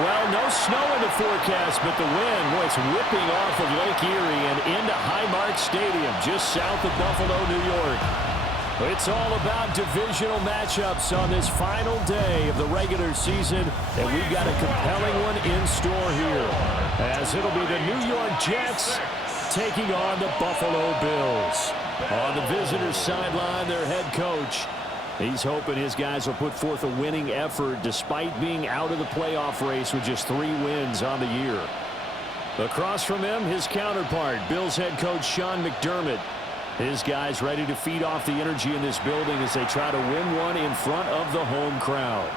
Well, no snow in the forecast, but the wind, boy, it's whipping off of Lake Erie and into Highmark Stadium, just south of Buffalo, New York. It's all about divisional matchups on this final day of the regular season, and we've got a compelling one in store here, as it'll be the New York Jets taking on the Buffalo Bills. On the visitors' sideline, their head coach, he's hoping his guys will put forth a winning effort despite being out of the playoff race with just 3 wins on the year. Across from him, his counterpart, Bills head coach Sean McDermott. His guys ready to feed off the energy in this building as they try to win one in front of the home crowd.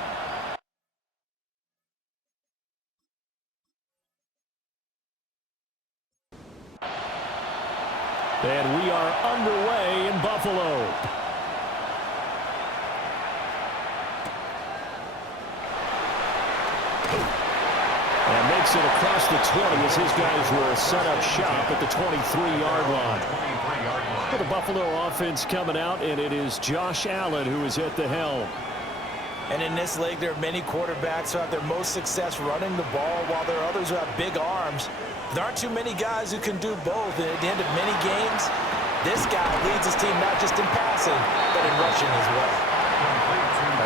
And we are underway in Buffalo. And makes it across the 20 as his guys will set up shop at the 23-yard line. For the Buffalo offense coming out, and it is Josh Allen who is at the helm. And in this league, there are many quarterbacks who have their most success running the ball, while there are others who have big arms. There aren't too many guys who can do both. And at the end of many games, this guy leads his team not just in passing, but in rushing as well.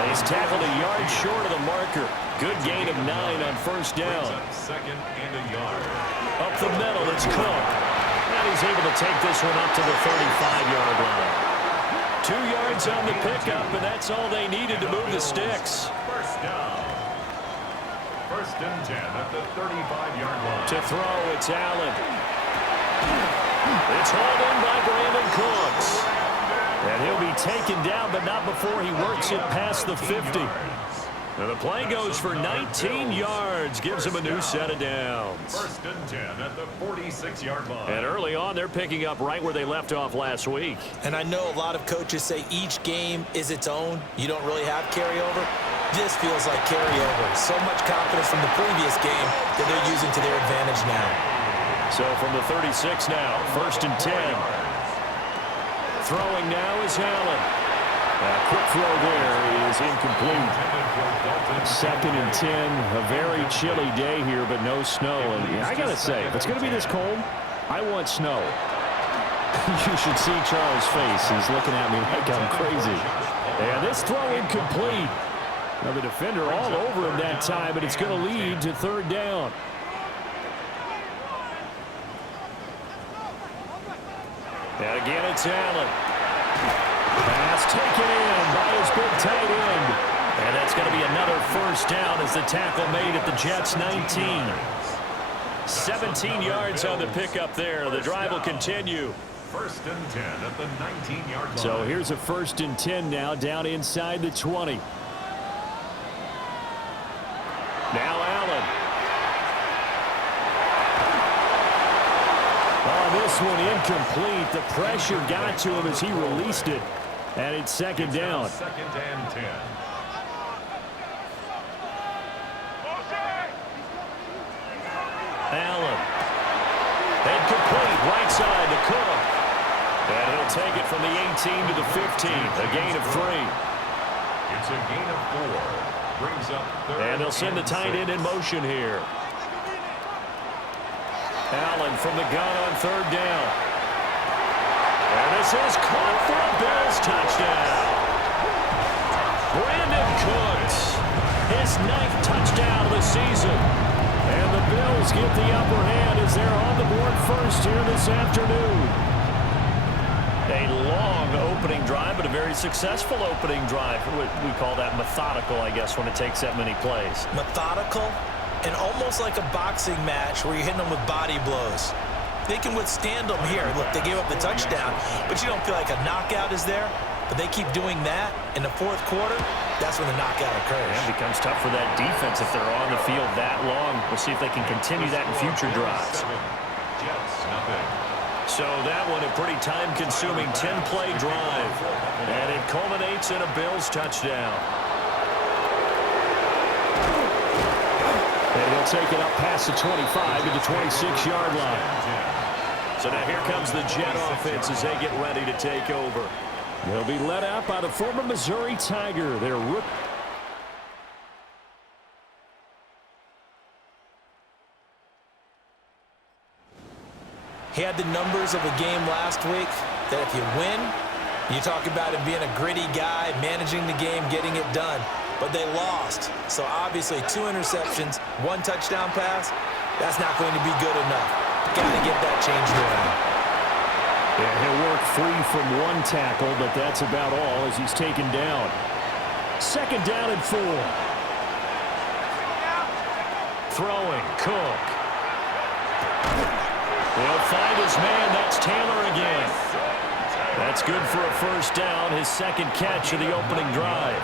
He's tackled a yard short of the marker. Good gain of 9 on first down. Second and a yard. Up the middle, it's Cook. And he's able to take this one up to the 35-yard line. 2 yards on the pickup, and that's all they needed to move the sticks. First down. First and 10 at the 35-yard line. To throw, it's Allen. It's hauled in by Brandon Cooks. And he'll be taken down, but not before he works it past the 50. And the play goes for 19 yards, gives him a new set of downs. First and 10 at the 46-yard line. And early on, they're picking up right where they left off last week. And I know a lot of coaches say each game is its own. You don't really have carryover. This feels like carryover. So much confidence from the previous game that they're using to their advantage now. So from the 36 now, first and 10. Throwing now is Allen. A quick throw there is incomplete. Second and 10. A very chilly day here, but no snow. And I got to say, if it's going to be this cold, I want snow. You should see Charles' face. He's looking at me like I'm crazy. And this throw incomplete. Now the defender all over him that time, but it's going to lead to third down. And again, it's Allen. Pass taken in by his big tight end. And that's going to be another first down as the tackle made at the Jets' 19. 17 yards on the pickup there. The drive will continue. First and 10 at the 19-yard line. So here's a first and 10 now down inside the 20. Now Allen. Oh, this one incomplete. The pressure got to him as he released it. And it's second down. Second and 10. Allen. Incomplete. Right side to Cook. And he'll take it from the 18 to the 15. A gain of 3. It's a gain of 4. Brings up third. And they'll send the tight end in motion here. Allen from the gun on third down. And this is caught for a Bills touchdown. Brandon Cooks, his 9th touchdown of the season. And the Bills get the upper hand as they're on the board first here this afternoon. A long opening drive, but a very successful opening drive. We call that methodical, I guess, when it takes that many plays. Methodical and almost like a boxing match where you're hitting them with body blows. They can withstand them here. Look, they gave up the touchdown, but you don't feel like a knockout is there. But they keep doing that in the fourth quarter. That's when the knockout occurs. And it becomes tough for that defense if they're on the field that long. We'll see if they can continue that in future drives. Jets, nothing. So that one a pretty time-consuming 10-play drive. And it culminates in a Bills touchdown. And he'll take it up past the 25 to the 26-yard line. So now here comes the Jet offense as they get ready to take over. They'll be led out by the former Missouri Tiger. Their rookie. He had the numbers of a game last week that if you win, you talk about him being a gritty guy, managing the game, getting it done. But they lost. So obviously 2 interceptions, 1 touchdown pass, that's not going to be good enough. Got to get that changed around. Yeah, he'll work free from 1 tackle, but that's about all as he's taken down. 2nd down and 4. Throwing, Cook. He'll find his man. That's Taylor again. That's good for a 1st down, his 2nd catch of the opening drive.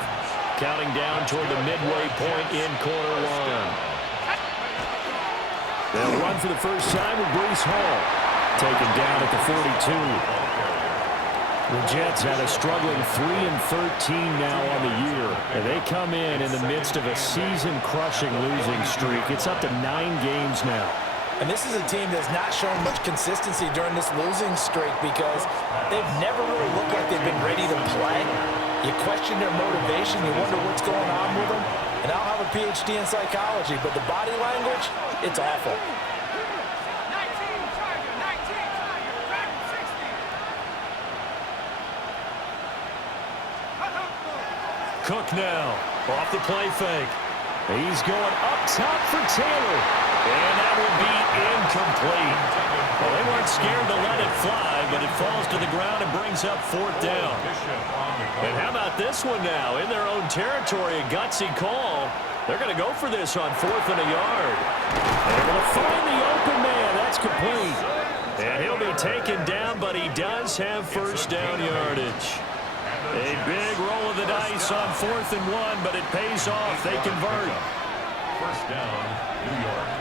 Counting down toward the midway point in quarter 1. They'll run for the first time with Breece Hall. Taken down at the 42. The Jets had a struggling 3-13 now on the year. And they come in the midst of a season-crushing losing streak. It's up to 9 games now. And this is a team that's not shown much consistency during this losing streak because they've never really looked like they've been ready to play. You question their motivation. You wonder what's going on with them. And I'll have a PhD in psychology, but the body language, it's awful. Cook now, off the play fake. He's going up top for Taylor. And that will be incomplete. Well, they weren't scared to let it fly, but it falls to the ground and brings up 4th down. And how about this one now? In their own territory, a gutsy call. They're going to go for this on 4th and a yard. Able to find the open man. That's complete. And he'll be taken down, but he does have 1st down yardage. A big roll of the dice on 4th and 1, but it pays off. They convert. 1st down, New York.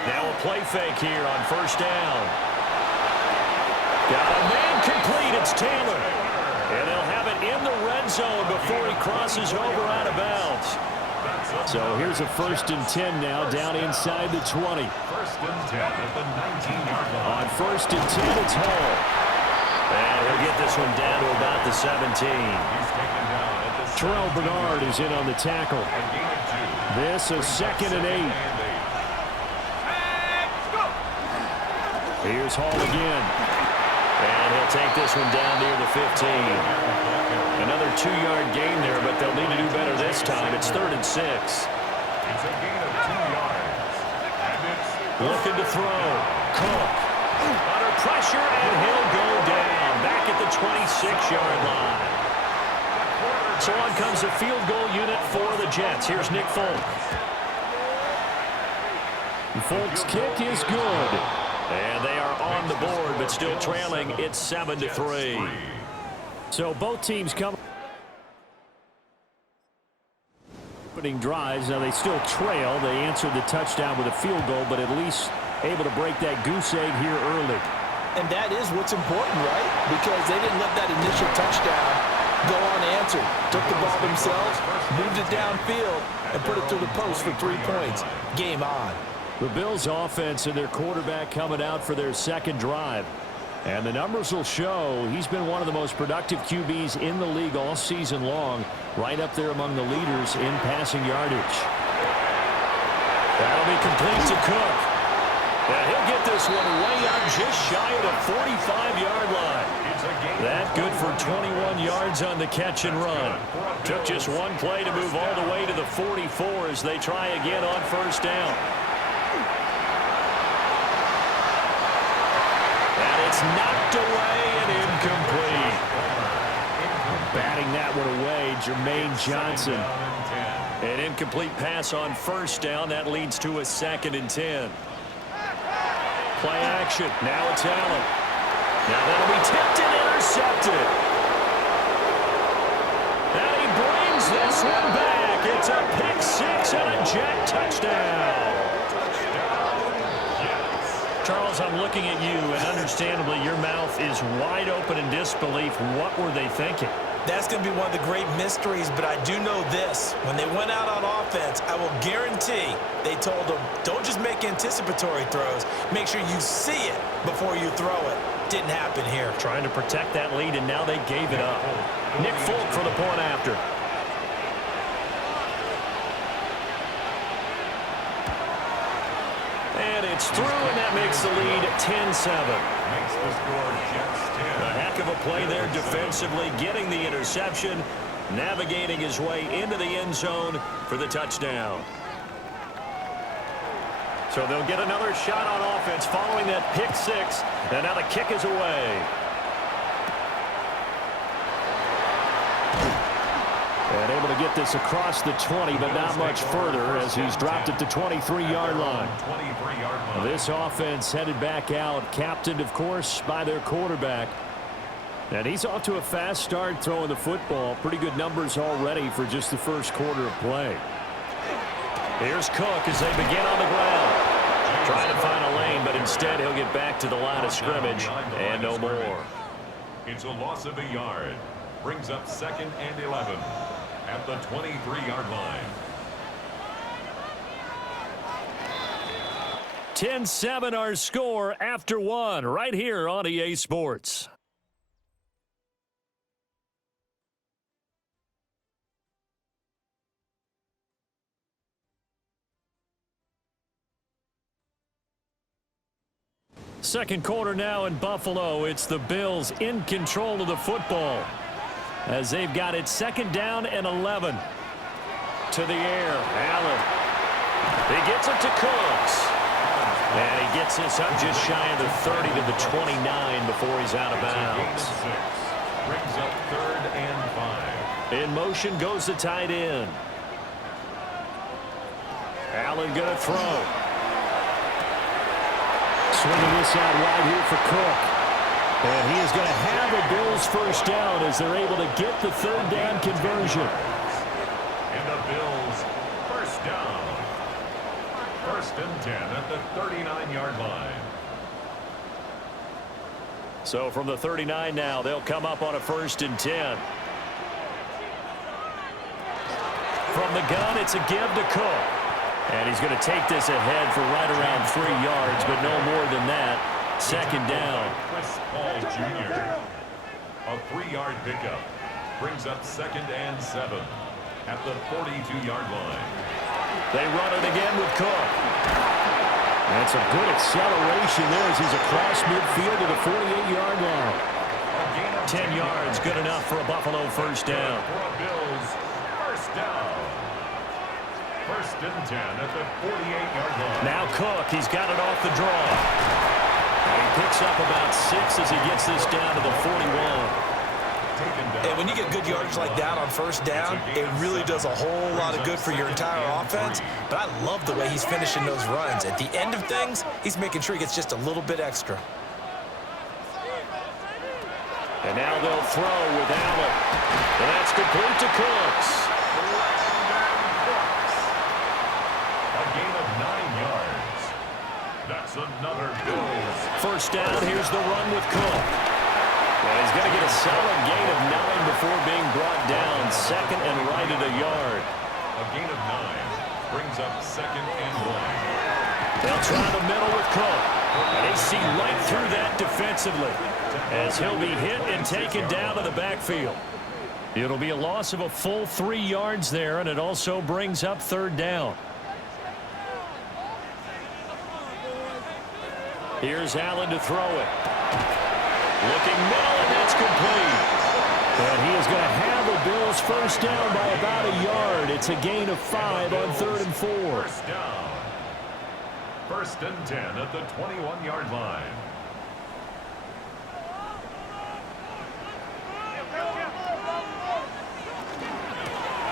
Now a play fake here on 1st down. Got a man complete. It's Taylor. And they'll have it in the red zone before he crosses over out of bounds. So here's a 1st and 10 now down inside the 20. 1st and 10 at the 19-yard line. On 1st and 10, it's Hall. And he'll get this one down to about the 17. He's taken down at the Terrell Bernard is in on the tackle. and gain of 2. This is 2nd and 8. Here's Hall again. And he'll take this one down near the 15. Another 2-yard gain there, but they'll need to do better this time. It's 3rd and 6. It's a gain of 2 yards. And it's Looking to throw. Cook. Under pressure, and he'll go down. Back at the 26-yard line. So on comes the field goal unit for the Jets. Here's Nick Folk. Folk's kick is good. And they are on the board, but still trailing. It's 7-3. So both teams come opening drives. Now they still trail. They answered the touchdown with a field goal, but at least able to break that goose egg here early. And that is what's important, right? Because they didn't let that initial touchdown go unanswered. Took the ball themselves, moved it downfield, and put it through the post for 3 points. Game on. The Bills' offense and their quarterback coming out for their 2nd drive. And the numbers will show he's been one of the most productive QBs in the league all season long, right up there among the leaders in passing yardage. That'll be complete to Cook. And he'll get this one way out just shy of the 45-yard line. That good for 21 yards on the catch and run. Took just one play to move all the way to the 44 as they try again on 1st down. It's knocked away and incomplete. Batting that one away, Jermaine Johnson. An incomplete pass on 1st down. That leads to a 2nd and 10. Play action. Now it's Allen. Now that'll be tipped and intercepted. And he brings this one back. It's a pick 6 and a Jet touchdown. Charles, I'm looking at you, and understandably, your mouth is wide open in disbelief. What were they thinking? That's going to be one of the great mysteries, but I do know this. When they went out on offense, I will guarantee they told them, don't just make anticipatory throws. Make sure you see it before you throw it. Didn't happen here. Trying to protect that lead, and now they gave it up. Nick Folk for the point after. through, and that makes the lead 10-7. Makes the score Jets 10. A heck of a play there defensively, getting the interception, navigating his way into the end zone for the touchdown. So they'll get another shot on offense following that pick six, and now the kick is away. And able to get this across the 20, but not much further as he's dropped it to 23-yard line. This offense headed back out, captained, of course, by their quarterback. And he's off to a fast start throwing the football. Pretty good numbers already for just the first quarter of play. Here's Cook as they begin on the ground. Trying to find a lane, but instead he'll get back to the line of scrimmage and no more. It's a loss of a yard. Brings up 2nd and 11 at the 23-yard line. 10-7 our score after one right here on EA Sports. Second quarter now in Buffalo. It's the Bills in control of the football as they've got it 2nd down and 11. To the air, Allen. He gets it to Cooks. And he gets this up just shy of the 30 to the 29 before he's out of bounds. Brings up 3rd and 5. In motion goes the tight end. Allen going to throw. Swinging this out wide here for Cook. And he is going to have a Bills first down as they're able to get the 3rd down conversion. And the Bills first down. 1st and 10 at the 39-yard line. So from the 39 now, they'll come up on a 1st and 10. From the gun, it's a give to Cook. And he's going to take this ahead for right around 3 yards, but no more than that. 2nd down. Chris Paul Jr. A 3-yard pickup. Brings up 2nd and 7 at the 42-yard line. They run it again with Cook. That's a good acceleration there as he's across midfield to the 48-yard line. 10 yards, good enough for a Buffalo first down. For a Bills first down. 1st and 10 at the 48-yard line. Now Cook, he's got it off the draw. And he picks up about 6 as he gets this down to the 41. And when you get good yardage like that on first down, it really does a whole lot of good for your entire offense. But I love the way he's finishing those runs. At the end of things, he's making sure he gets just a little bit extra. And now they'll throw with Allen. And that's complete to Cooks. A gain of 9 yards. That's another Bills. First down, here's the run with Cook. And he's going to get a solid gain of 9 before being brought down. 2nd and right at a yard. A gain of 9 brings up 2nd and 1. They'll try the middle with Cook. And they see right through that defensively as he'll be hit and taken down to the backfield. It'll be a loss of a full 3 yards there, and it also brings up 3rd down. Here's Allen to throw it. Looking middle, and that's complete. And he is going to have the Bills first down by about a yard. It's a gain of 5 on 3rd and 4. First down. 1st and 10 at the 21-yard line.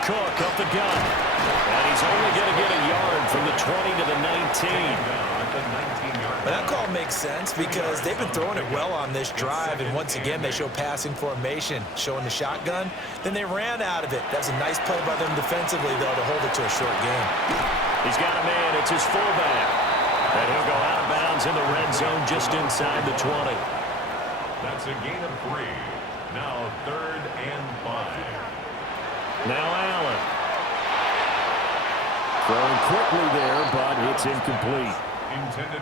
Cook up the gun. And he's only going to get a yard from the 20 to the 19. But that call makes sense because they've been throwing it well on this drive, and once again they show passing formation, showing the shotgun. Then they ran out of it. That was a nice play by them defensively, though, to hold it to a short game. He's got a man. It's his fullback. And he'll go out of bounds in the red zone just inside the 20. That's a gain of 3. Now 3rd and 5. Now Allen. Throwing quickly there, but it's incomplete.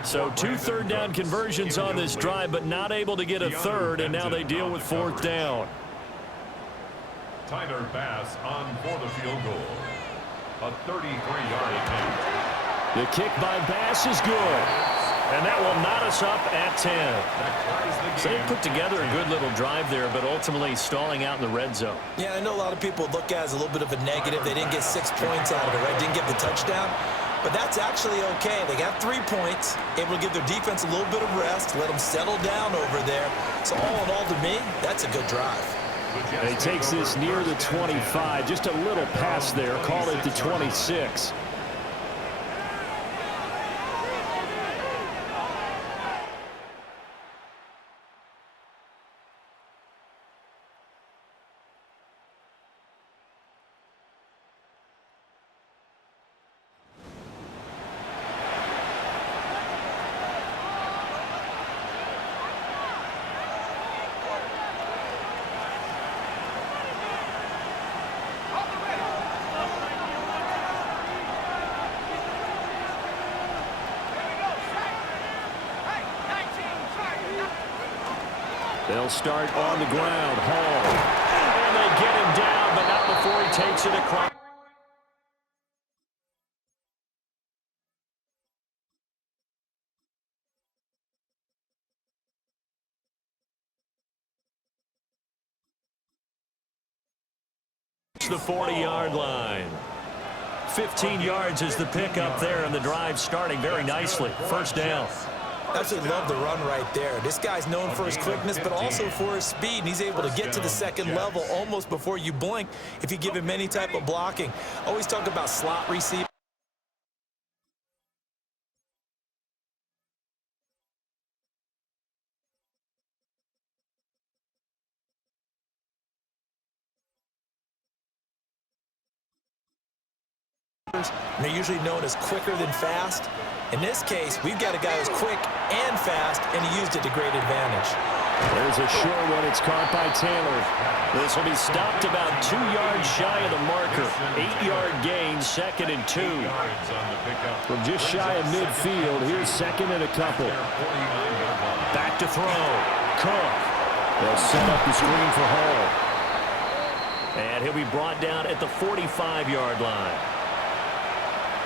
So 2 third down conversions on this drive, but not able to get a 3rd, and now they deal with 4th down. Tyler Bass on for the field goal. A 33-yard attempt. The kick by Bass is good. And that will knot us up at 10. So they put together a good little drive there, but ultimately stalling out in the red zone. Yeah, I know a lot of people look at it as a little bit of a negative. They didn't get 6 points out of it, right? Didn't get the touchdown. But that's actually okay. They got 3 points, able to give their defense a little bit of rest, let them settle down over there. So all in all, to me, that's a good drive. And he takes this near the 25. Just a little pass there. Call it the 26. They'll start on the ground. Hall. And they get him down, but not before he takes it across. The 40-yard line. 15 yards is the pickup there, and the drive starting very nicely. First down. Absolutely love the run right there. This guy's known for his quickness, but also for his speed. And he's able to get to the second level almost before you blink if you give him any type of blocking. Always talk about slot receiver. And they're usually known as quicker than fast. In this case, we've got a guy who's quick and fast, and he used it to great advantage. There's a short one. It's caught by Taylor. This will be stopped about 2 yards shy of the marker. 8-yard gain, 2nd and 2. From just shy of midfield, here's 2nd and a couple. Back to throw. Cook. They'll set up the screen for Hall. And he'll be brought down at the 45-yard line.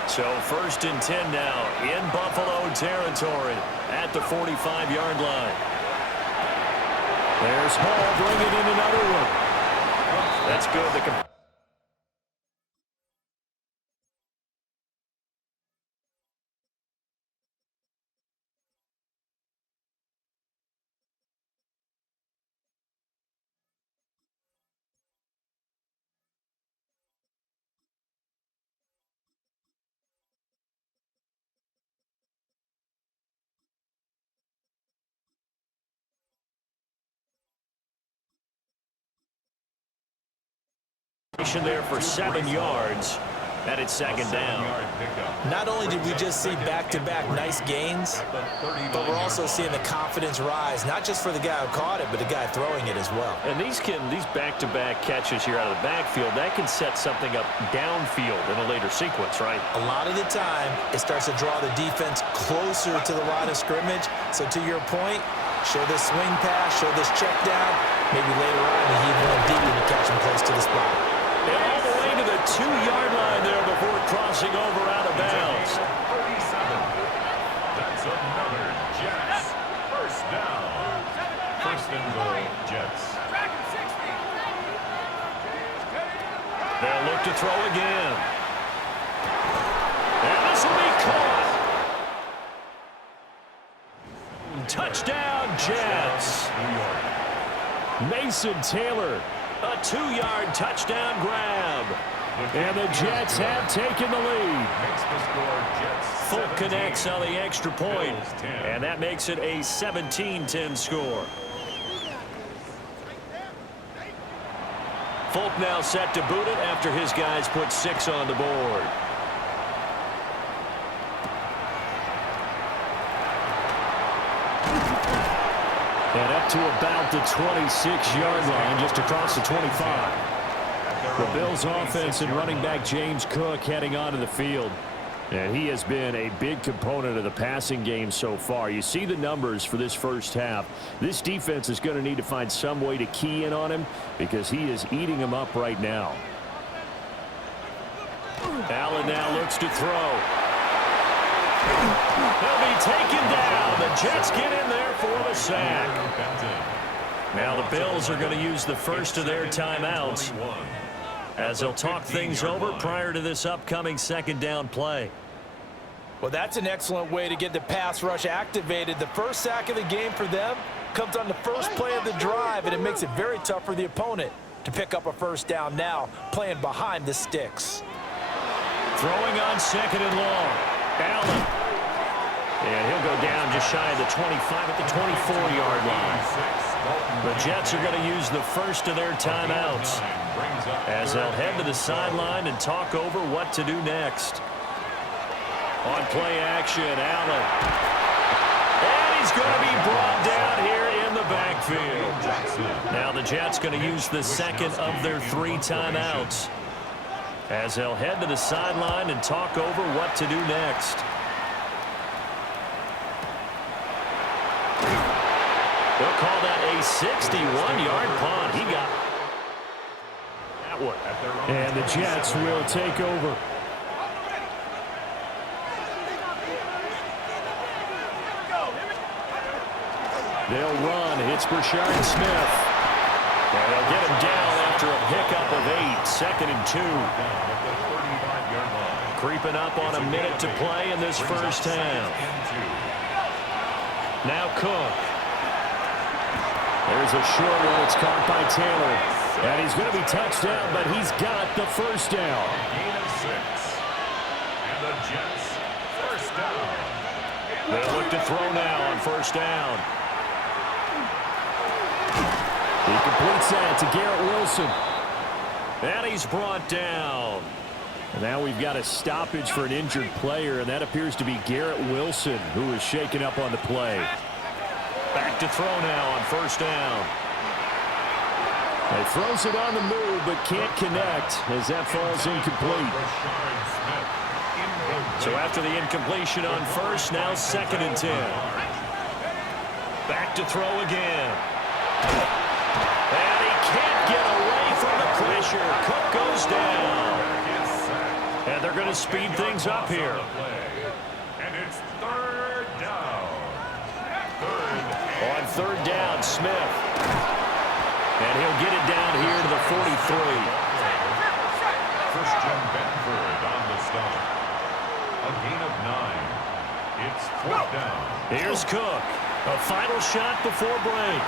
So 1st and 10 now in Buffalo territory at the 45-yard line. There's Hall bringing in another one. That's good. There for 7 yards, and it's 2nd down. Not only did we just see back-to-back nice gains, but we're also seeing the confidence rise, not just for the guy who caught it, but the guy throwing it as well. And these back-to-back catches here out of the backfield, that can set something up downfield in a later sequence, right? A lot of the time, it starts to draw the defense closer to the line of scrimmage. So to your point, show this swing pass, show this check down. Maybe later on, he heave one deep and catch him close to the spot. And all the way to the 2-yard line there before crossing over out of bounds. 37. That's another Jets. First down. 1st and goal, Jets. They'll look to throw again. And this will be caught. Touchdown, Jets. Mason Taylor. A 2-yard touchdown grab. And the Jets have taken the lead. Folk connects on the extra point. And that makes it a 17-10 score. Folk now set to boot it after his guys put 6 on the board. And up to about the 26-yard line, just across the 25. The Bills offense and running back James Cook heading onto the field. And he has been a big component of the passing game so far. You see the numbers for this first half. This defense is going to need to find some way to key in on him because he is eating them up right now. Allen now looks to throw. He'll be taken down. The Jets get in there for the sack. Now the Bills are going to use the first of their timeouts as they'll talk things over prior to this upcoming second down play. Well, that's an excellent way to get the pass rush activated. The first sack of the game for them comes on the first play of the drive, and it makes it very tough for the opponent to pick up a first down now, playing behind the sticks. Throwing on second and long. Allen. And he'll go down just shy of the 25 at the 24-yard line. The Jets are going to use the first of their timeouts as they'll head to the sideline and talk over what to do next. On play action, Allen. And he's going to be brought down here in the backfield. Now the Jets going to use the second of their 3 timeouts as they'll head to the sideline and talk over what to do next. They'll call that a 61-yard punt. He got that one. And the Jets will take over. They'll run. It's Brashard Smith. And they'll get him down after a pickup of 8. Second and 2. Creeping up on a minute to play in this first half. Now Cook. There's a short one. It's caught by Taylor. And he's going to be touched down, but he's got the first down. Gain of 6. And the Jets first down. They'll look to throw now on first down. He completes that to Garrett Wilson. And he's brought down. And now we've got a stoppage for an injured player, and that appears to be Garrett Wilson, who is shaken up on the play. Back to throw now on first down. He throws it on the move, but can't connect as that falls incomplete. So after the incompletion on first, now second and 10. Back to throw again. And he can't get away from the pressure. Cook goes down. And they're going to speed things up here. And it's third down. On third down, Smith. And he'll get it down here to the 43. Christian Benford on the stop. A gain of 9. It's fourth down. Here's Cook. A final shot before break.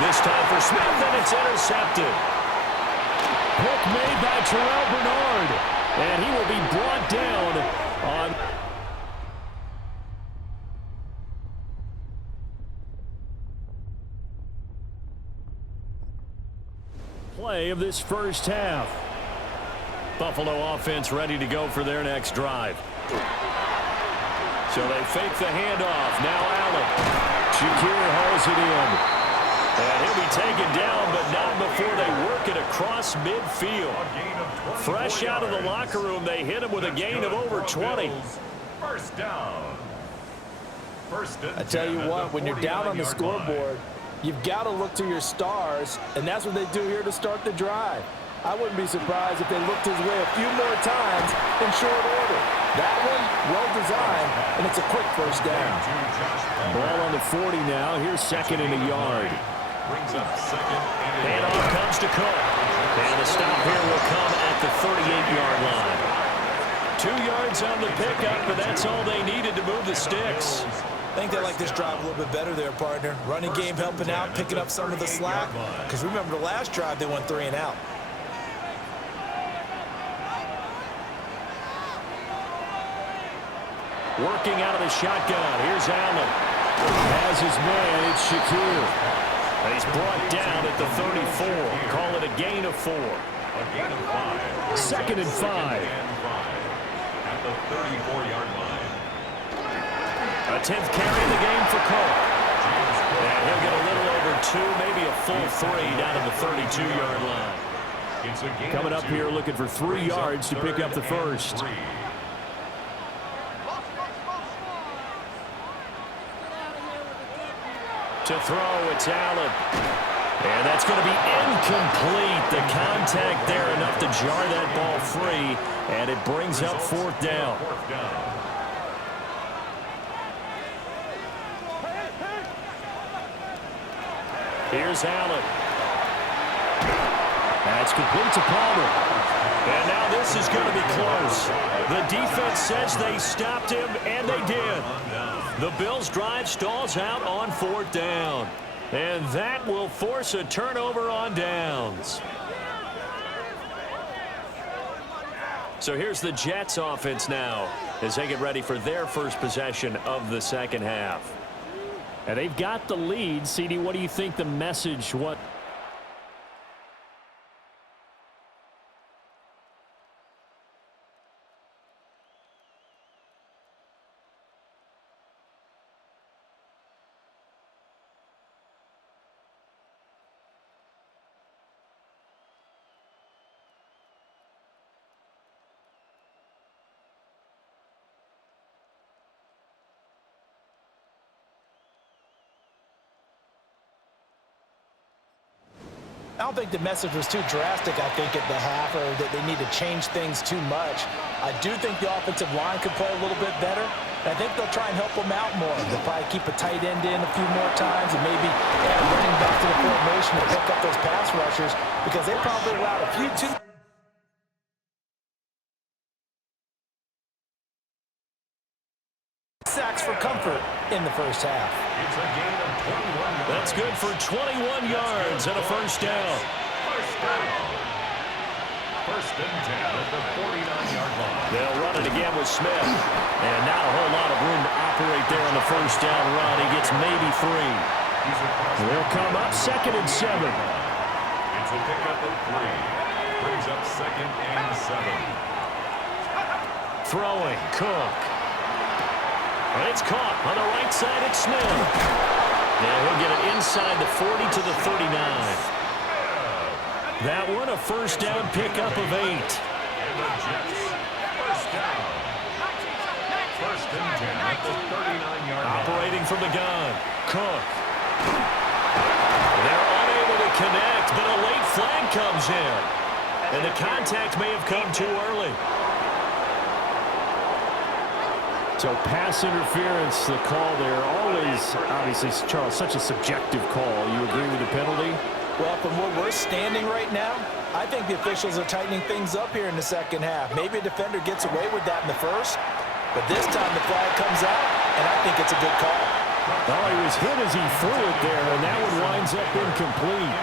This time for Smith, and it's intercepted. Pick made by Terrell Bernard. And he will be brought down on... play of this first half. Buffalo offense ready to go for their next drive. So they fake the handoff. Now Allen. Shakir hauls it in. And he'll be taken down, but not before they work it across midfield. Fresh out of the locker room, they hit him with a gain of over 20. First down. I tell you what, when you're down on the scoreboard, you've got to look to your stars, and that's what they do here to start the drive. I wouldn't be surprised if they looked his way a few more times in short order. That one, well designed, and it's a quick first down. Ball on the 40 now. Here's second and a yard. Brings up second and And off comes to Cook. And the stop here will come at the 38-yard line. 2 yards on the pickup, but that's all they needed to move the sticks. I think they like this drive a little bit better there, partner. Running game helping out, picking up some of the slack. Because remember, the last drive, they went 3 and out. Working out of the shotgun. Here's Allen. Has his man, it's Shakir. And he's brought down at the 34. Call it a gain of 4. a gain of 5. Second and 5. At the 34-yard line. A 10th carry in the game for Cook. And he'll get a little over 2, maybe a full 3 down at the 32-yard line. It's a gain Coming of up 2. here looking for 3 yards to pick up the first. 3. To throw, it's Allen. And that's going to be incomplete. The contact there enough to jar that ball free, and it brings up fourth down. Here's Allen. That's complete to Palmer. And now this is going to be close. The defense says they stopped him, and they did. The Bills' drive stalls out on 4th down. And that will force a turnover on downs. So here's the Jets offense now as they get ready for their first possession of the second half. And they've got the lead. CD, what do you think the message was? I don't think the message was too drastic, I think, at the half, or that they need to change things too much. I do think the offensive line could play a little bit better. I think they'll try and help them out more. They'll probably keep a tight end in a few more times and maybe add a running back to the formation to pick up those pass rushers, because they probably allowed a few too sacks for comfort in the first half. It's a gain of 21 yards. That's good for 21 yards and a first down. First and 10 at the 49-yard line. They'll run it again with Smith. And not a whole lot of room to operate there on the first down run. He gets maybe 3. They'll come up 2nd and 7. It's a pickup of 3. Brings up 2nd and 7. Throwing, Cook. And it's caught on the right side. It's Smith. Yeah, he'll get it inside the 40 to the 39. That one a first down pickup of 8. And the Jets, first down. First and 10 at the 39-yard line. Operating from the gun. Cook. They're unable to connect, but a late flag comes in. And the contact may have come too early. So pass interference, the call there. Always, obviously, Charles, such a subjective call. You agree with the penalty? Well, from where we're standing right now, I think the officials are tightening things up here in the second half. Maybe a defender gets away with that in the first, but this time the flag comes out, and I think it's a good call. Well, he was hit as he threw it there, and that one winds up incomplete.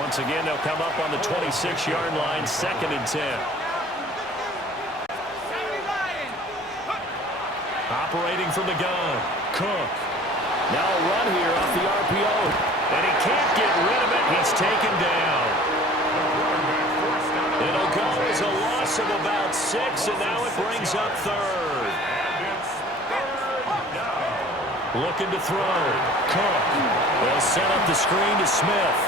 Once again, they'll come up on the 26-yard line, 2nd and 10. Operating from the gun, Cook. Now a run here off the RPO, and he can't get rid of it. He's taken down. It'll go as a loss of about 6, and now it brings up 3rd. Looking to throw, Cook. They'll set up the screen to Smith.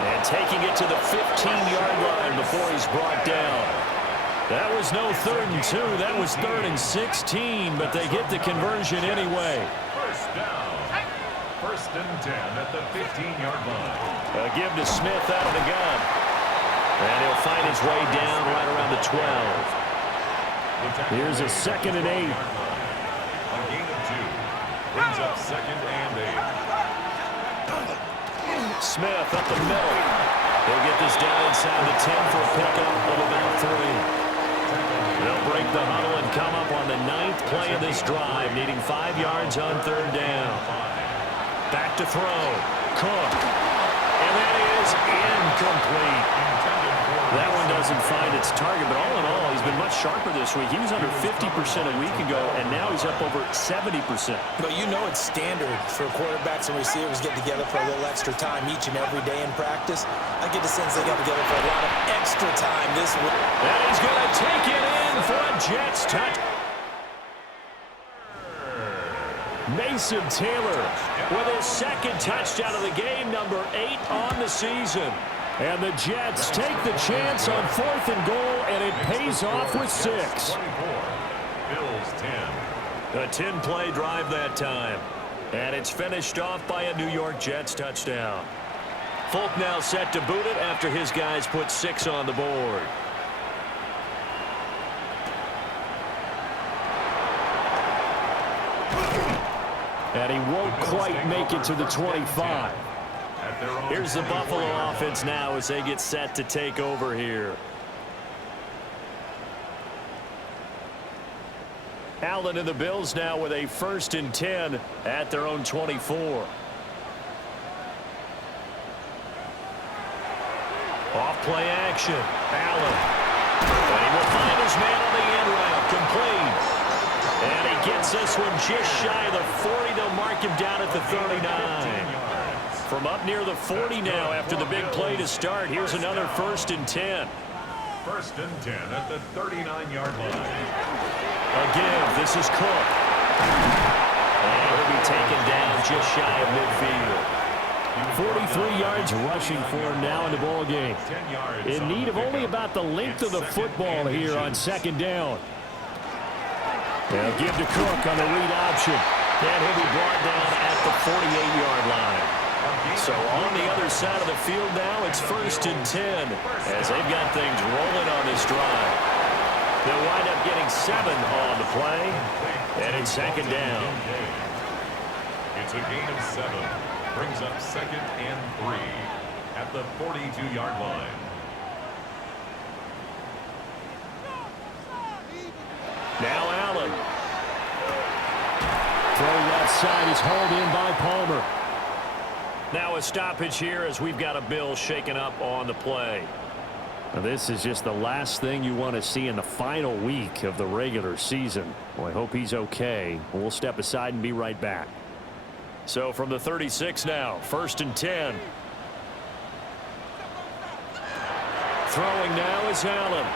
And taking it to the 15-yard line before he's brought down. That was no 3rd and 2. That was 3rd and 16, but they get the conversion anyway. First down. First and 10 at the 15-yard line. A give to Smith out of the gun. And he'll find his way down right around the 12. Here's a 2nd and 8. A gain of 2. Brings up 2nd and 8. Smith up the middle. He'll get this down inside the 10 for a pickup of about 3. They'll break the huddle and come up on the 9th play of this drive, needing 5 yards on 3rd down. Back to throw. Cook. And that is incomplete. That one doesn't find its target, but all in all, he's been much sharper this week. He was under 50% a week ago, and now he's up over 70%. But you know it's standard for quarterbacks and receivers get together for a little extra time each and every day in practice. I get the sense they got together for a lot of extra time this week. And he's going to take it in for a Jets touch. Mason Taylor with his 2nd touchdown of the game, number 8 on the season. And the Jets take the chance on 4th and goal, and it pays off with 6. 24. Bills 10. A 10-play drive that time. And it's finished off by a New York Jets touchdown. Folk now set to boot it after his guys put 6 on the board. And he won't quite make it to the 25. at their own Here's the 24 Buffalo yard offense line. now as they get set to take over here. Allen and the Bills now with a 1st and 10 at their own 24. Off play action. Allen. And he will find his man on the end route. Complete. And he gets this one just shy of the 40. They'll mark him down at the 39. From up near the 40 now after the big play to start. Here's another 1st and 10. 1st and 10 at the 39-yard line. Again, this is Cook. And he'll be taken down just shy of midfield. 43 yards rushing for him now in the ball game. 10 yards In need of only about the length of the football here on 2nd down. They'll give to Cook on the read option. And he'll be brought down at the 48-yard line. So on the other side of the field now, it's 1st and 10 as they've got things rolling on this drive. They'll wind up getting 7 on the play, and it's 2nd down. It's a gain of 7. Brings up 2nd and 3 at the 42-yard line. Now Allen. Throw left side is hauled in by Palmer. Now a stoppage here as we've got a Bill shaken up on the play. Now this is just the last thing you want to see in the final week of the regular season. Well, I hope he's okay. We'll step aside and be right back. So from the 36 now, 1st and 10. Throwing now is Allen.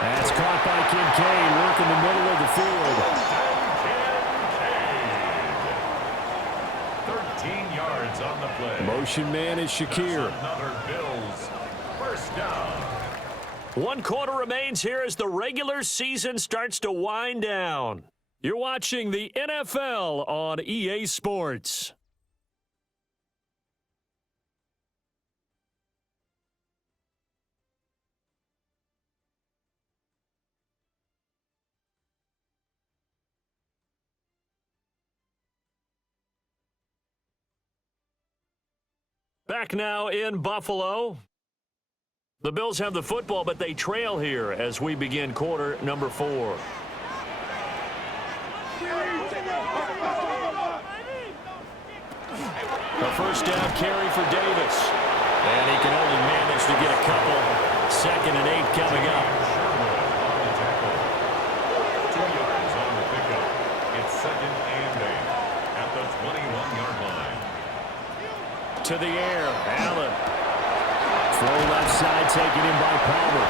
That's caught by Kincaid, working the middle of the field. 13 yards on the play. Motion man is Shakir. That's another Bills 1st down. 1 quarter remains here as the regular season starts to wind down. You're watching the NFL on EA Sports. Back now in Buffalo. The Bills have the football, but they trail here as we begin quarter number 4. A 1st down carry for Davis. And he can only manage to get a couple. 2nd and 8 coming up. 2 yards on the pickup. It's 2nd and 8 at the 21-yard line. To the air, Allen. Throw left side taken in by Palmer.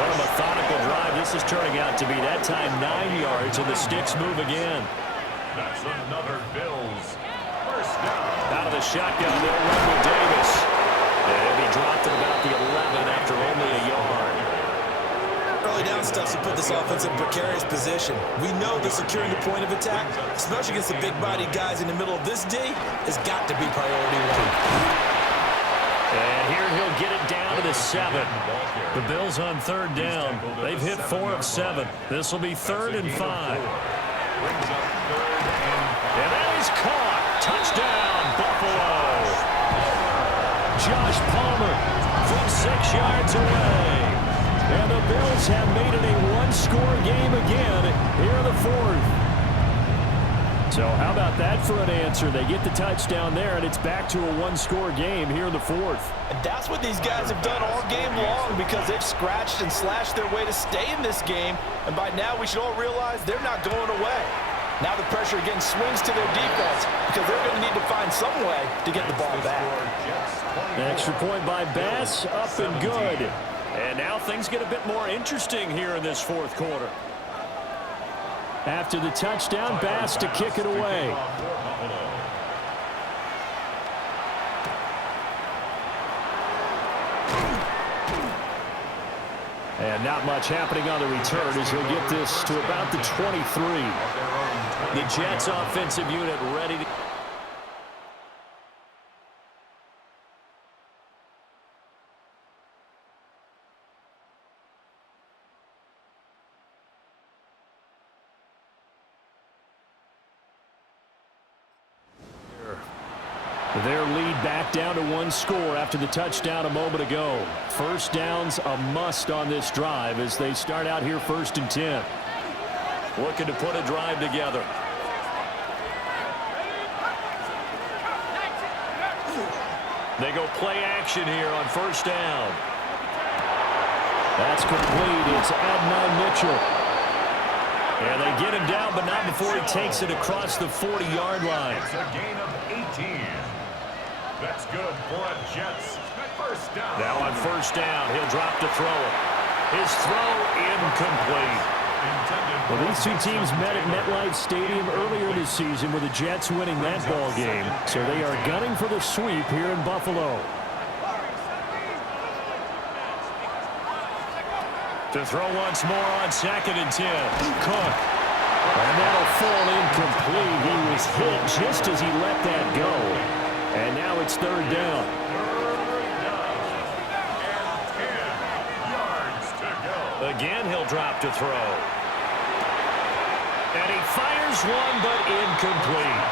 What a methodical drive this is turning out to be. That time 9 yards, and the sticks move again. That's another Bills 1st down. Out of the shotgun, they'll run with Davis. And he dropped at about the 11 after only a yard. Early down stuff to put this offense in precarious position. We know that securing the point of attack, especially against the big-bodied guys in the middle of this D, has got to be priority 1. And here he'll get it down to the 7. The Bills on 3rd down. They've hit 4 of 7. This will be 3rd and 5. Brings up 3rd and 5. And that is caught. Touchdown, Buffalo. Josh Palmer from 6 yards away. And the Bills have made it a 1-score game again here in the 4th. So how about that for an answer? They get the touchdown there, and it's back to a 1-score game here in the 4th. And that's what these guys have done all game long because they've scratched and slashed their way to stay in this game. And by now, we should all realize they're not going away. Now the pressure again swings to their defense because they're going to need to find some way to get the ball back. Extra point by Bass, up and good. And now things get a bit more interesting here in this 4th quarter. After the touchdown, Bass to kick it away. And not much happening on the return as he'll get this to about the 23. The Jets offensive unit ready to... Their lead back down to one score after the touchdown a moment ago. First down's a must on this drive as they start out here 1st and 10. Looking to put a drive together. They go play action here on 1st down. That's complete. It's Adnan Mitchell. And they get him down, but not before he takes it across the 40-yard line. It's a gain of 18. That's good for a Jets first down. Now on 1st down, he'll drop to throw it. His throw incomplete. Well, these two teams met at MetLife Stadium earlier this season with the Jets winning that ball game. So they are gunning for the sweep here in Buffalo. To throw once more on 2nd and 10. Cook. And that'll fall incomplete. He was hit just as he let that go. And now it's 3rd down. Again, he'll drop to throw. And he fires one, but incomplete.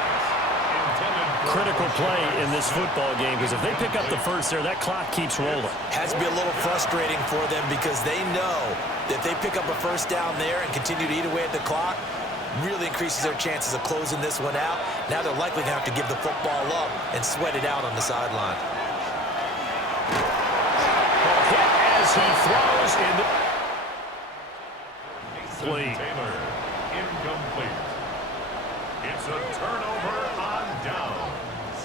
Critical play in this football game because if they pick up the first there, that clock keeps rolling. Has to be a little frustrating for them because they know that if they pick up a first down there and continue to eat away at the clock, really increases their chances of closing this one out. Now they're likely going to have to give the football up and sweat it out on the sideline. Hit as he throws in the Taylor, incomplete. It's a turnover on downs.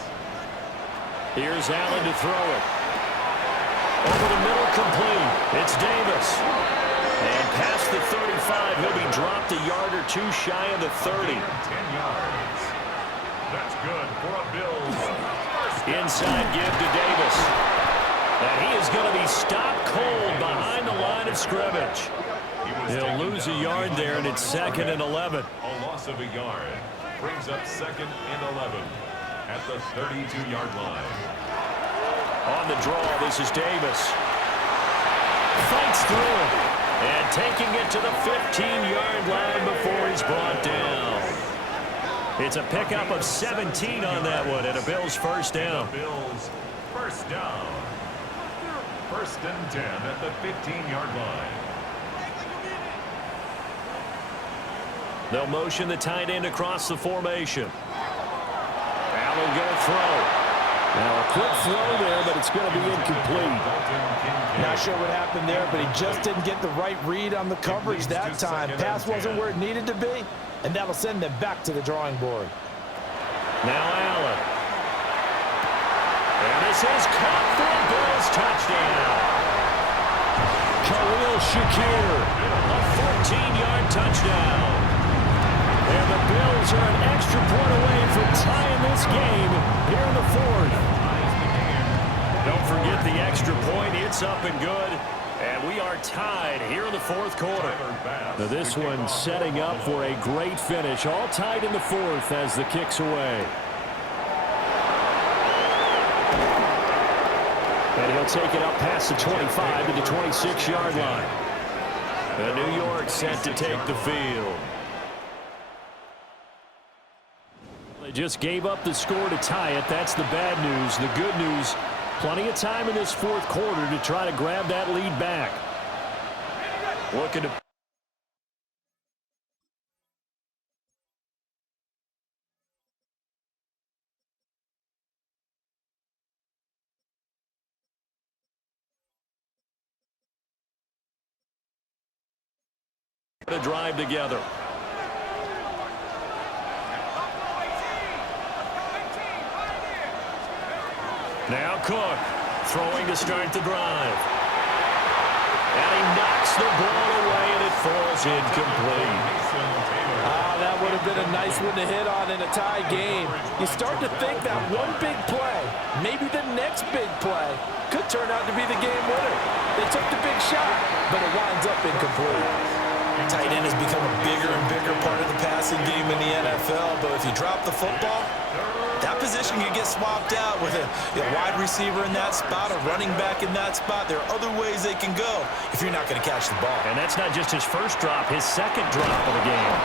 Here's Allen to throw it. Over the middle, complete. It's Davis. And past the 35, he'll be dropped a yard or two shy of the 30. 10 yards. That's good for a Bills. Inside give to Davis. And he is going to be stopped cold behind the line of scrimmage. He'll lose a yard there, and it's 2nd and 11. A loss of a yard brings up 2nd and 11 at the 32-yard line. On the draw, this is Davis. Fights through it. And taking it to the 15-yard line before he's brought down. It's a pickup of 17 on that one, and a Bills first down. Bills first down. 1st and 10 at the 15-yard line. They'll motion the tight end across the formation. Allen going to throw. Now a quick throw there, but it's going to be incomplete. Not sure what happened there, but he just didn't get the right read on the coverage that time. Pass wasn't where it needed to be, and that'll send them back to the drawing board. Now Allen. And this is caught for a Bills touchdown. Khalil Shakir, a 14-yard touchdown. And the Bills are an extra point away from tying this game here in the 4th. Don't forget the extra point. It's up and good. And we are tied here in the 4th quarter. Now this one setting up for a great finish. All tied in the 4th as the kick's away. And he'll take it up past the 25 to the 26-yard line. And New York set to take the field. They just gave up the score to tie it. That's the bad news. The good news, plenty of time in this 4th quarter to try to grab that lead back. Looking to put a drive together. Now Cook, throwing to start the drive. And he knocks the ball away, and it falls incomplete. That would have been a nice one to hit on in a tie game. You start to think that one big play, maybe the next big play, could turn out to be the game winner. They took the big shot, but it winds up incomplete. Tight end has become a bigger and bigger part of the passing game in the NFL, but if you drop the football, that position can get swapped out with a wide receiver in that spot, a running back in that spot. There are other ways they can go if you're not going to catch the ball. And that's not just his first drop, his second drop of the game.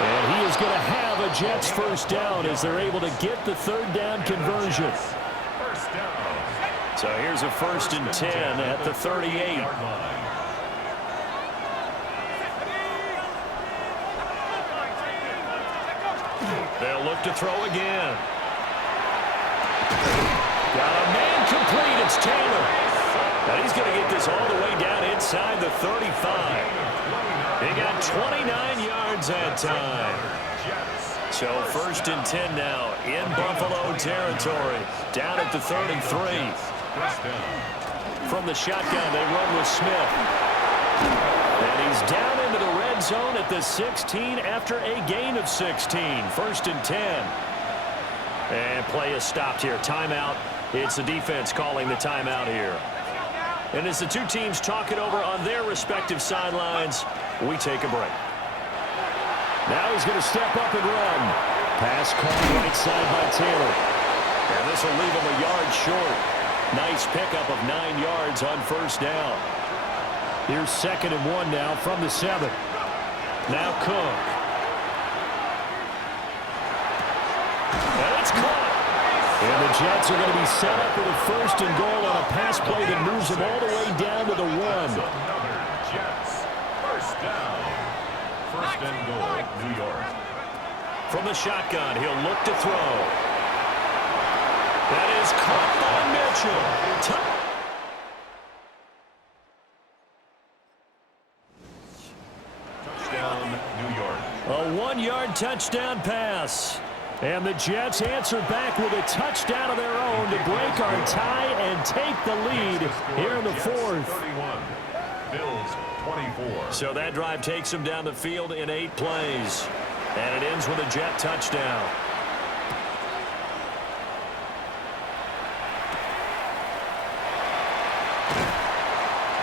And he is going to have a Jets first down as they're able to get the third down conversion. First down. So here's a 1st and 10 at the 38. They'll look to throw again. Got a man complete. It's Taylor. And he's going to get this all the way down inside the 35. He got 29 yards that time. So 1st and 10 now in Buffalo territory. Down at the 33. From the shotgun, they run with Smith. And he's down into the red zone at the 16 after a gain of 16. 1st and 10. And play is stopped here. Timeout. It's the defense calling the timeout here. And as the two teams talk it over on their respective sidelines, we take a break. Now he's going to step up and run. Pass caught right side by Taylor. And this will leave him a yard short. Nice pickup of 9 yards on 1st down. Here's 2nd and 1 now from the 7. Now Cook. And it's caught. And the Jets are going to be set up with a 1st and goal on a pass play that moves them all the way down to the 1. Jets. First down. 1st and goal, New York. From the shotgun, he'll look to throw. That is caught by Mitchell. Touchdown, New York. A 1-yard touchdown pass. And the Jets answer back with a touchdown of their own to break our tie and take the lead here in the 4th. 31. Bills 24. So that drive takes them down the field in 8 plays. And it ends with a Jet touchdown.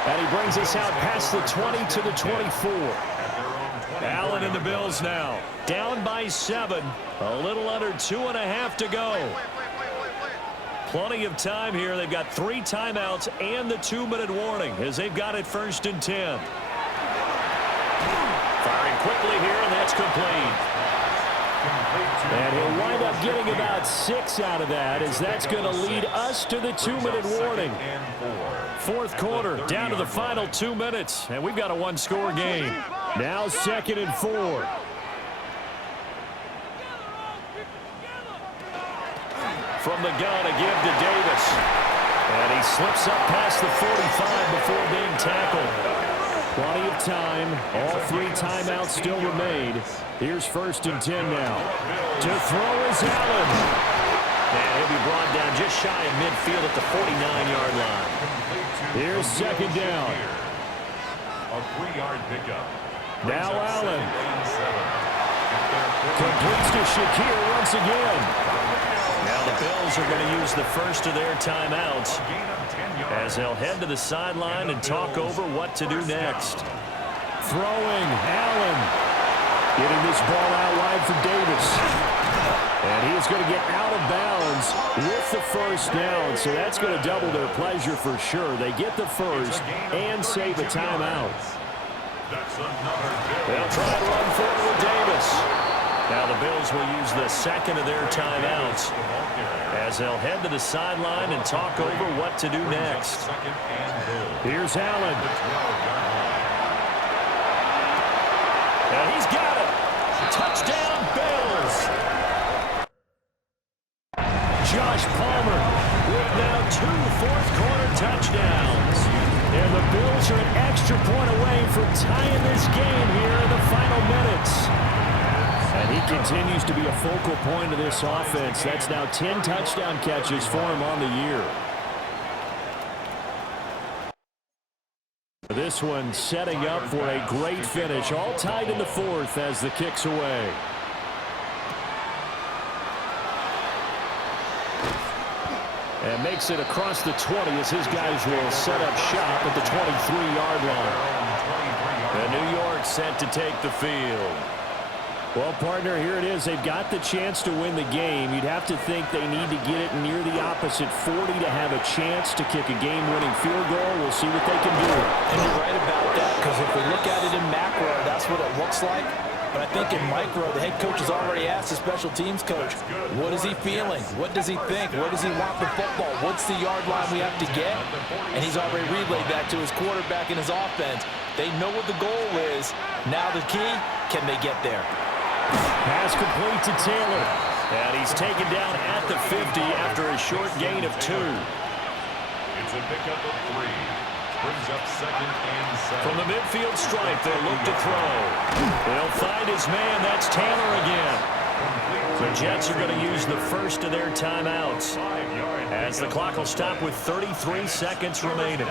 And he brings us out past the 20 to the 24. Allen and the Bills now. Down by 7. A little under 2.5 to go. Plenty of time here. They've got 3 timeouts and the 2-minute warning as they've got it 1st and 10. Firing quickly here, and that's complete. And he'll wind up getting about 6 out of that as that's going to lead us to the 2-minute warning. 4th quarter, down to the final 2 minutes, and we've got a 1-score game. Now 2nd and 4. From the gun, a give to Davis. And he slips up past the 45 before being tackled. Plenty of time. All 3 timeouts still remain. Here's 1st and 10 now. To throw is Allen. And he'll be brought down just shy of midfield at the 49-yard line. Here's 2nd down. A 3-yard pickup. Now Allen. Completes to Shakir once again. Now the Bills are going to use the first of their timeouts as they'll head to the sideline and talk over what to do next. Throwing, Allen. Getting this ball out wide for Davis. And he is going to get out of bounds with the 1st down, so that's going to double their pleasure for sure. They get the first and save a timeout. They'll try and run forward with Davis. Now the Bills will use the 2nd of their timeouts as they'll head to the sideline and talk over what to do next. Here's Allen. And he's got it. Touchdown, Bills. Josh Palmer with now 2 fourth-quarter touchdowns. And the Bills are an extra point away from tying this game here in the final minutes. And he continues to be a focal point of this offense. That's now 10 touchdown catches for him on the year. This one setting up for a great finish. All tied in the 4th as the kick's away. And makes it across the 20 as his guys will set up shop at the 23-yard line. And New York set to take the field. Well, partner, here it is. They've got the chance to win the game. You'd have to think they need to get it near the opposite 40 to have a chance to kick a game-winning field goal. We'll see what they can do. And you're right about that, because if we look at it in macro, that's what it looks like. But I think in micro, the head coach has already asked the special teams coach, what is he feeling? What does he think? Where does he want the football? What's the yard line we have to get? And he's already relayed that to his quarterback and his offense. They know what the goal is. Now the key, can they get there? Pass complete to Taylor. And he's taken down at the 50 after a short gain of 2. It's a pickup of 3. Brings up 2nd and 7. From the midfield stripe, they'll look to throw. They'll find his man. That's Taylor again. The Jets are going to use the first of their timeouts as the clock will stop with 33 seconds remaining.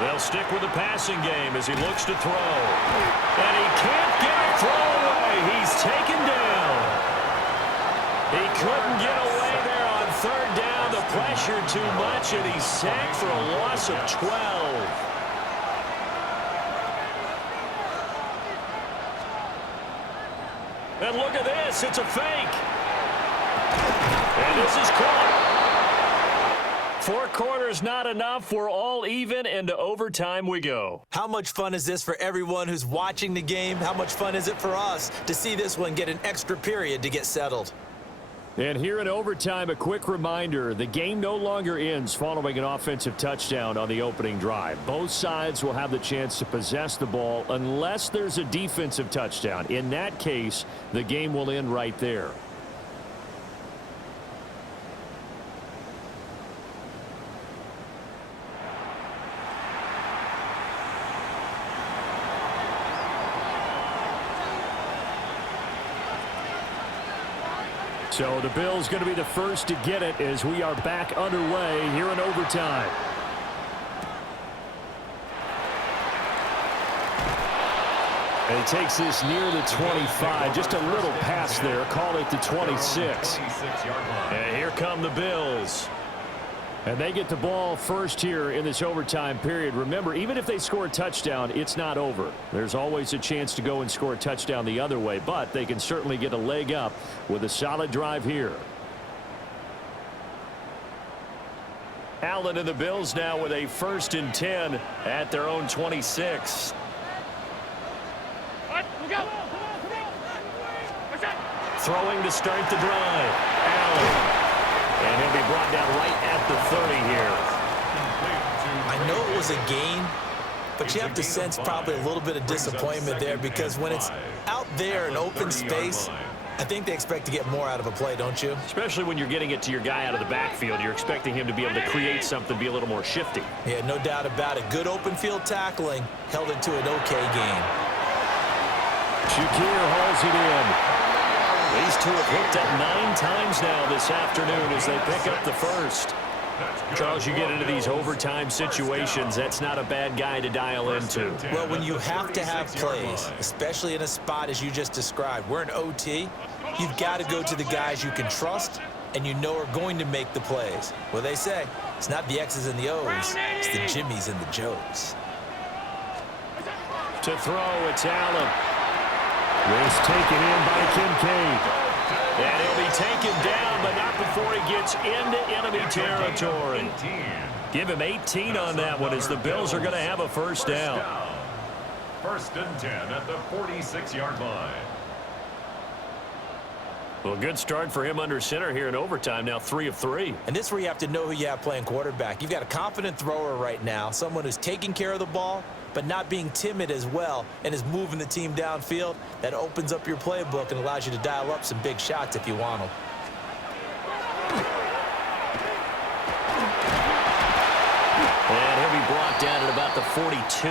They'll stick with the passing game as he looks to throw. And he can't get a throw away. He's taken down. He couldn't get away there on 3rd down. The pressure too much, and he's sacked for a loss of 12. And look at this. It's a fake. And this is caught. 4 quarters not enough. We're all even, and to overtime we go. How much fun is this for everyone who's watching the game? How much fun is it for us to see this one get an extra period to get settled? And here in overtime, a quick reminder, the game no longer ends following an offensive touchdown on the opening drive. Both sides will have the chance to possess the ball unless there's a defensive touchdown. In that case, the game will end right there. So the Bills going to be the first to get it as we are back underway here in overtime. And he takes this near the 25. Just a little pass there. Call it the 26. And here come the Bills. And they get the ball first here in this overtime period. Remember, even if they score a touchdown, it's not over. There's always a chance to go and score a touchdown the other way, but they can certainly get a leg up with a solid drive here. Allen and the Bills now with a 1st and 10 at their own 26. Throwing to start the drive. Allen. And he'll be brought down right at the 30 here. I know it was a gain, but you have to sense probably a little bit of disappointment there because when it's out there in open space, I think they expect to get more out of a play, don't you? Especially when you're getting it to your guy out of the backfield. You're expecting him to be able to create something, be a little more shifty. Yeah, no doubt about it. Good open field tackling held it to an okay game. Shakir hauls it in. These two have hooked up 9 times now this afternoon as they pick up the first. Charles, you get into these overtime situations, that's not a bad guy to dial into. Well, when you have to have plays, especially in a spot as you just described, we're in OT, you've got to go to the guys you can trust and you know are going to make the plays. Well, they say it's not the X's and the O's, it's the Jimmies and the Joes. To throw, it's Allen. This taken in by Kincaid. And he'll be taken down, but not before he gets into enemy territory. Give him 18 on that one as the Bills are going to have a 1st down. 1st and 10 at the 46-yard line. Well, good start for him under center here in overtime. Now 3 of 3. And this is where you have to know who you have playing quarterback. You've got a confident thrower right now, someone who's taking care of the ball, but not being timid as well, and is moving the team downfield. That opens up your playbook and allows you to dial up some big shots if you want them. And he'll be brought down at about the 42.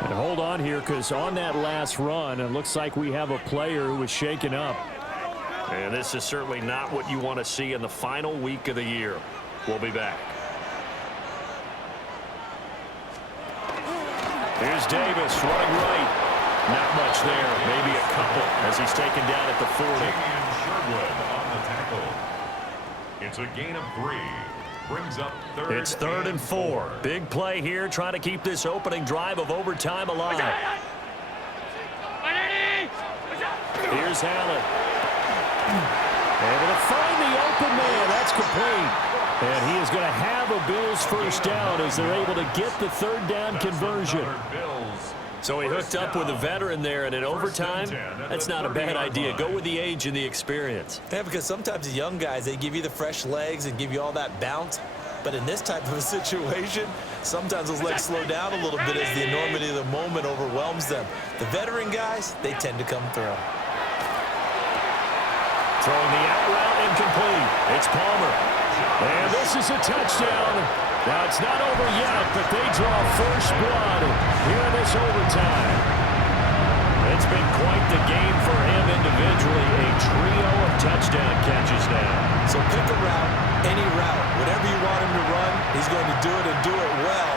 And hold on here, because on that last run, it looks like we have a player who was shaken up. And this is certainly not what you want to see in the final week of the year. We'll be back. Here's Davis running right. Not much there. Maybe a couple as he's taken down at the 40. Sherwood on the tackle. It's a gain of 3. Brings up 3rd. It's 3rd and 4. Big play here, trying to keep this opening drive of overtime alive. Here's Allen. Able to find the open man. That's complete. And he is going to have a Bills first down as they're able to get the third down conversion. So he hooked up with a veteran there, and in overtime, that's not a bad idea. Go with the age and the experience. Yeah, because sometimes the young guys, they give you the fresh legs and give you all that bounce. But in this type of a situation, sometimes those legs slow down a little bit as the enormity of the moment overwhelms them. The veteran guys, they tend to come through. Throwing the out route incomplete. It's Palmer. And this is a touchdown. Now, it's not over yet, but they draw first blood here in this overtime. It's been quite the game for him individually. A trio of touchdown catches now. So pick a route, any route. Whatever you want him to run, he's going to do it and do it well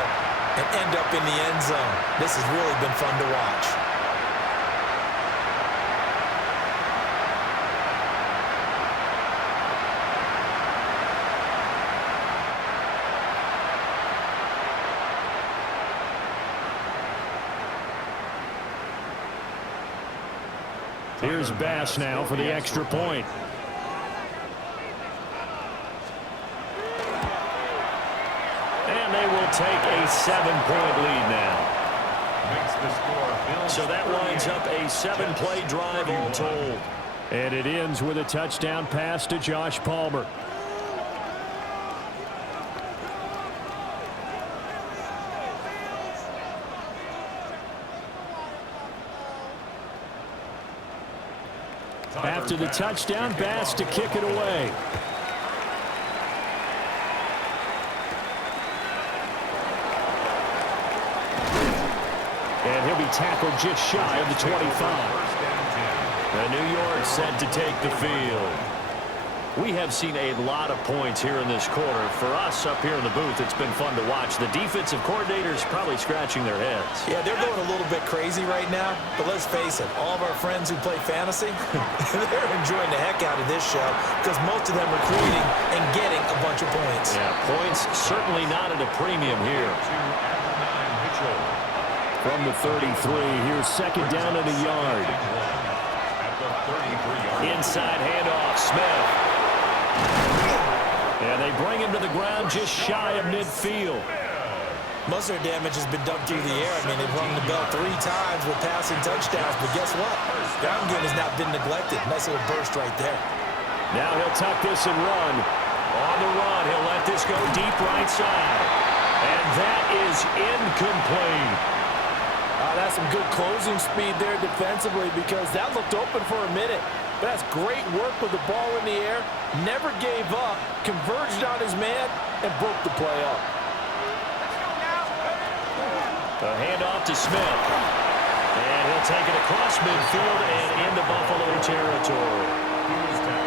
and end up in the end zone. This has really been fun to watch. Here's Bass now for the extra point. And they will take a 7-point lead now. So that winds up a 7-play drive all told. And it ends with a touchdown pass to Josh Palmer. After the touchdown, Bass to kick it away. And he'll be tackled just shy of the 25. And New York set to take the field. We have seen a lot of points here in this quarter. For us up here in the booth, it's been fun to watch. The defensive coordinators probably scratching their heads. Yeah, they're going a little bit crazy right now. But let's face it, all of our friends who play fantasy, they're enjoying the heck out of this show because most of them are creating and getting a bunch of points. Yeah, points certainly not at a premium here. From the 33, here's second down and a yard. Inside handoff, Smith. And they bring him to the ground just shy of midfield. Most of their damage has been done through the air. I mean, they've rung the bell 3 times with passing touchdowns, but guess what? Ground game has not been neglected. Nice little burst right there. Now he'll tuck this and run. On the run, he'll let this go deep right side. And that is incomplete. That's some good closing speed there defensively because that looked open for a minute. But that's great work with the ball in the air. Never gave up, converged on his man, and broke the play up. A handoff to Smith. And he'll take it across midfield and into Buffalo territory.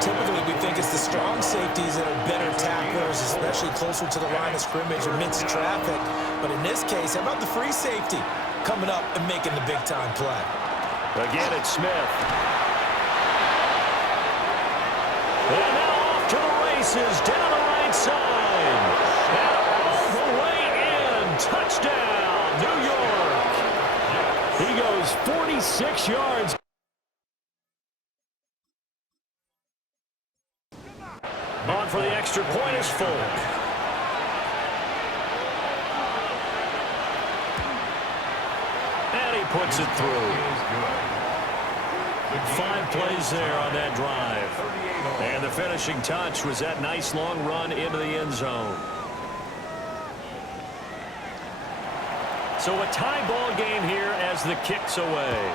Typically, we think it's the strong safeties that are better tacklers, especially closer to the line of scrimmage amidst traffic. But in this case, how about the free safety coming up and making the big-time play? Again, it's Smith. And now off to the races, down the right side. And all the way in. Touchdown, New York. He goes 46 yards. On for the extra point is Folk. And he puts it through. 5 plays there on that drive. And the finishing touch was that nice long run into the end zone. So a tie ball game here as the kick's away.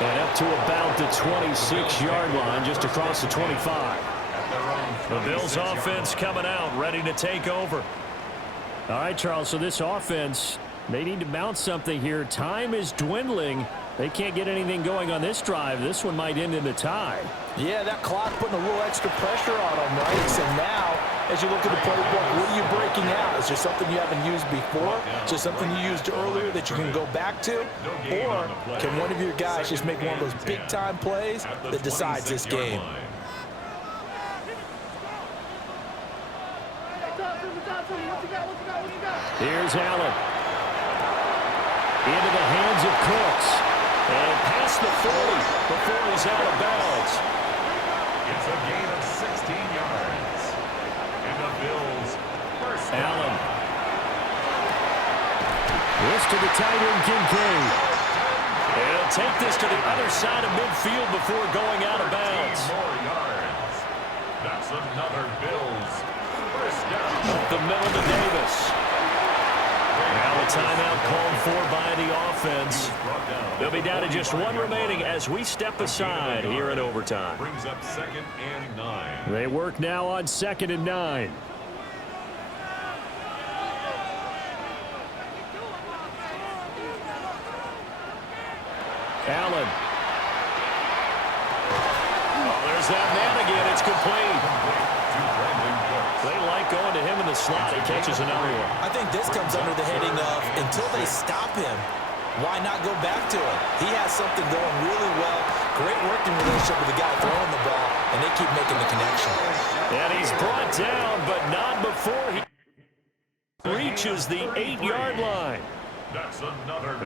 And up to about the 26-yard line, just across the 25. The Bills offense coming out, ready to take over. All right, Charles, so this offense, they need to mount something here. Time is dwindling. They can't get anything going on this drive. This one might end in a tie. Yeah, that clock putting a little extra pressure on them, right? So now, as you look at the playbook, what are you breaking out? Is there something you haven't used before? Is there something you used earlier that you can go back to? Or can one of your guys just make one of those big-time plays that decides this game? Here's Allen. Into the hands of Cooks. And past the 40 before he's out of bounds. It's a gain of 16 yards. And the Bills first down. Allen. This to the tight end, Kincaid. He'll take this to the other side of midfield before going out of bounds. 13 more yards. That's another Bills first down. Up the middle to Davis. Now a timeout called for by the offense. They'll be down to just one remaining as we step aside here in overtime. Brings up 2nd and 9. They work now on 2nd and 9. Allen. Oh, there's that man again. It's complete. They like going to him in the slot. He catches another one. I think this comes under the heading of until they stop him, why not go back to him? He has something going really well. Great working relationship with the guy throwing the ball, and they keep making the connection. And he's brought down, but not before he reaches the 8-yard line. That's another